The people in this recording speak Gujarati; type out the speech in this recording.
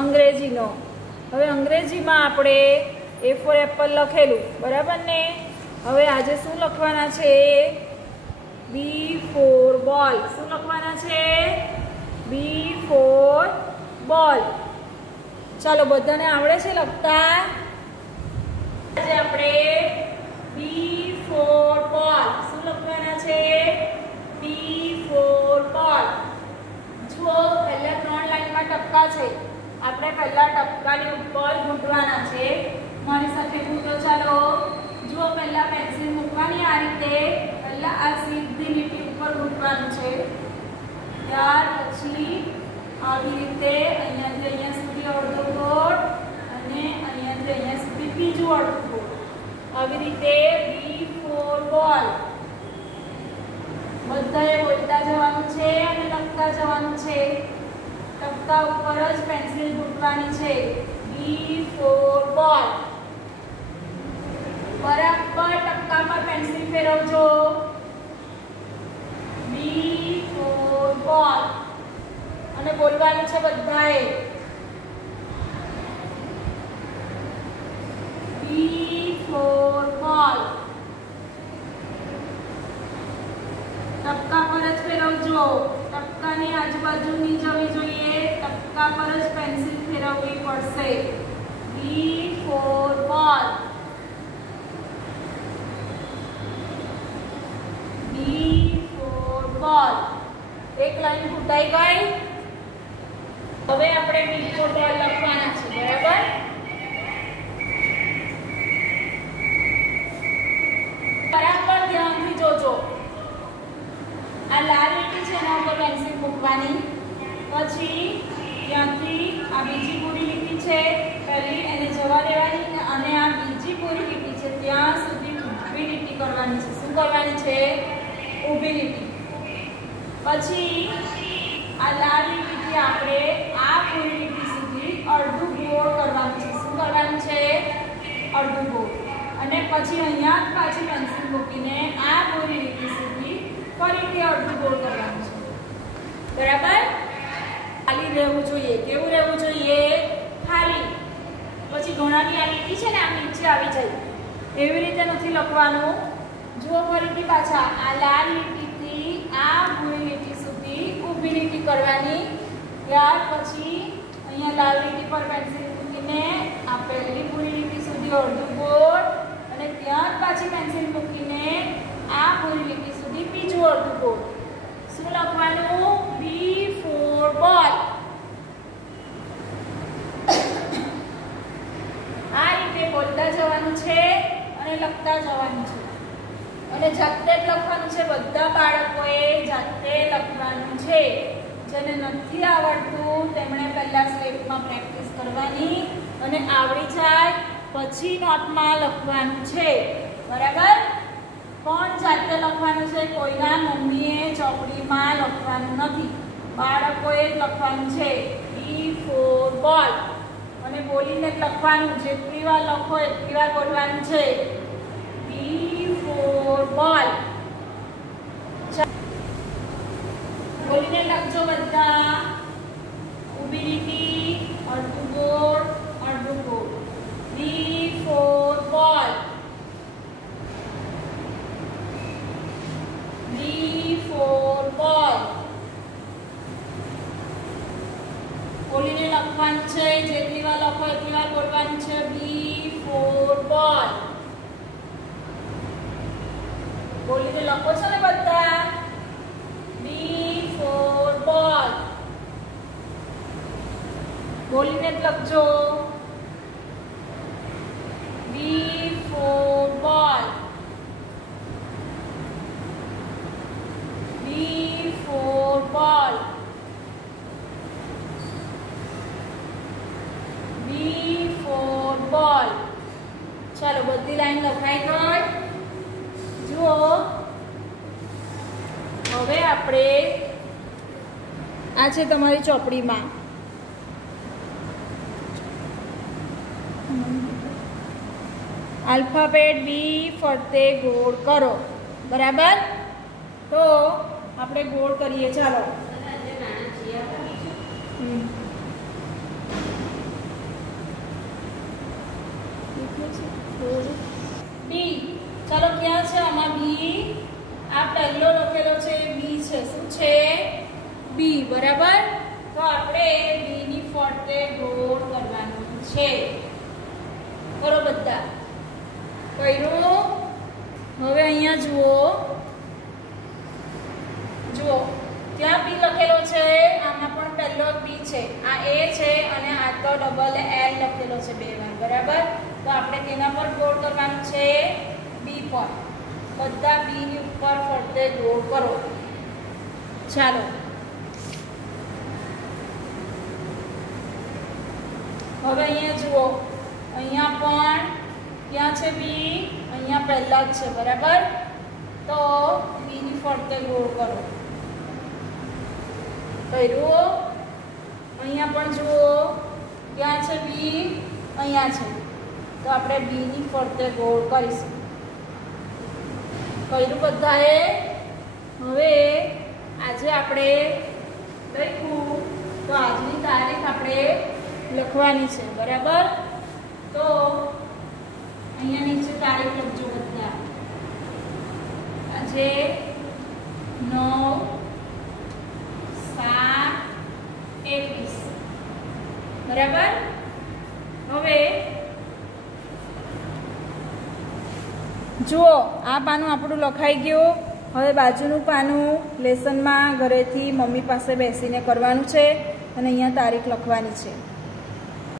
અંગ્રેજીનો. હવે અંગ્રેજીમાં આપણે A for એપલ લખેલું, બરાબર ને? હવે આજે શું લખવાના છે? B for બોલ. શું લખવાના છે? B for બોલ. ચાલો, બધાને આવડે છે લખતા? આજે આપણે B for બોલ શું લખવાના છે? B for બોલ. જુઓ, પહેલા 3 લાઈનમાં ટપકા છે. આપણે પહેલા ટપકાની ઉપર ઘૂંટવાના છે. મારી સાથે ઘૂંટો. ચાલો, જુઓ, પહેલા પેન્સિલ મૂકવાની આ રીતે. પહેલા આ સીધી લીટી ઉપર ઘૂંટવાનું છે. ત્યાર પછી આવી રીતે અહીંયાથી અહીંયા સુધી અડધો ગોળ અને અહીંયાથી અહીંયા સુધી બીજું અડધું ગોળ. આવી રીતે B for બોલ. બધાએ બોલતા જવાનું છે અને લખતા જવાનું છે. ટપકા ઉપર જ પેન્સિલ ઘૂંટવાની છે. B for બોલ. બરાબર ટપકા પર પેન્સિલ ફેરવજો. B for બોલ. અને બોલવાનું છે બધાએ. B for બોલ. ટપકા પર જ ફેરવજો. ટપકાની આજુબાજુ ની જવી જોઈએ. ટપકા પર જ પેન્સિલ ફેરવવી પડશે. B for બોલ. B for બોલ. એક લાઈન ફૂટાઈ ગઈ. હવે આપણે B for બોલ લખવાના છે, બરાબર? બરાબર ધ્યાનથી જોજો. આ લાલ લીટી છે એના ઉપર પેન્સિલ મૂકવાની. પછી ત્યાંથી આ બીજી પૂરી લીટી છે પહેલી એને જવા દેવાની અને આ બીજી પૂરી લીટી છે ત્યાં સુધી ઊભી લીટી કરવાની છે. શું કરવાની છે? ઊભી લીટી. પછી આ લાલ લીટીથી આપણે આ પૂરી લીટી સુધી અડધું ગોળ કરવાનું છે. શું કરવાનું છે? અડધું ગોળ. અને પછી અહીંયા પાછી પેન્સિલ મૂકીને આ પૂરી લીટી સુધી ફરીથી અડધું ગોળ કરવાનું છે. બરાબર? ખાલી રહેવું જોઈએ. કેવું રહેવું જોઈએ? ખાલી. પછી ઘણાની આ લીટી છે ને આ નીચે આવી જાય. એવી રીતે નથી લખવાનું. જુઓ, ફરીથી પાછા આ લાલ લીટીથી આ ભૂરી લીટી સુધી ઊભી લીટી કરવાની. ત્યાર પછી અહીંયા લાલ લીટી પર પેન્સિલ મૂકીને આ પહેલી ભૂરી લીટી સુધી અડધું ગોળ અને ત્યાર પાછી પેન્સિલ મૂકીને આ ભૂરી લીટી સુધી બીજું અડધું ગોળ. શું લખવાનું? B for બોલ. આ રીતે બોલતા જવાનું છે અને લખતા જવાનું છે. અને જાતે જ લખવાનું છે. બધા બાળકોએ જાતે લખવાનું છે. જેને નથી આવડતું તેમણે પહેલા સ્લેટમાં પ્રેક્ટિસ કરવાની અને આવડી જાય પછી નોટમાં લખવાનું છે. બરાબર? પણ જાતે લખવાનું છે. કોઈના મમ્મીએ ચોપડીમાં લખવાનું નથી. બાળકોએ જ લખવાનું છે. B for બોલ. અને બોલીને જ લખવાનું. જેટલી વાર લખો એટલી વાર બોલવાનું છે. B for બોલ. બોલીને લખજો બધા. ઊભી લીટી, અડધું ગોળ, અડધું ગોળ. B for બોલ. B for બોલ. બોલીને લખવાનું છે. જેટલી વાર લખો એટલી વાર બોલવાનું છે. B for બોલ. બોલીને લખો છો ને બધા? B for બોલ. બોલીને જ લખજો. B for બોલ. B for બોલ. B for બોલ. ચાલો, બધી લાઈન લખાઈ ગઈ. જુઓ, હવે આપણે આ છે તમારી ચોપડીમાં. આલ્ફાબેટ B ફરતે ગોળ કરો. બરાબર? તો આપણે ગોળ કરીએ. ચાલો, બી. ચાલો ક્યાં છે આમાં બી? આ પહેલો લખેલો છે બી છે. શું છે? બી. બરાબર. તો આપણે બી ની ફરતે ગોળ કરવાનું છે. કરો બધા. કર્યું? હવે અહીંયા જુઓ, જુઓ ત્યાં બી લખેલો છે, આમાં પણ પહેલો બી છે, આ એ છે અને આ તો ડબલ એલ લખેલો છે બે વાર. બરાબર. તો આપણે તેના પર ગોળ કરવાનું છે, બી પર. બધા બી ની ઉપર ફરતે ગોળ કરો. ચાલો હવે અહીંયા જુઓ, અહીંયા પણ ક્યાં છે બી? અહીંયા પહેલા જ છે. બરાબર. તો બી ની ફરતે ગોળ કરો. કર્યું? અહીંયા પણ જુઓ, ક્યાં છે બી? અહીંયા છે. તો આપણે બી ની ફરતે ગોળ કરીશું. કર્યું બધાએ? હવે આજે આપણે લખ્યું તો આજની તારીખ આપણે લખવાની છે. બરાબર. તો અહીંયા નીચે તારીખ લખજો બધા. આજે 9/7/21. બરાબર. હવે જુઓ, આ પાનું આપણું લખાઈ ગયું. હવે બાજુનું પાનું લેસનમાં ઘરેથી મમ્મી પાસે બેસીને કરવાનું છે અને અહીંયા તારીખ લખવાની છે.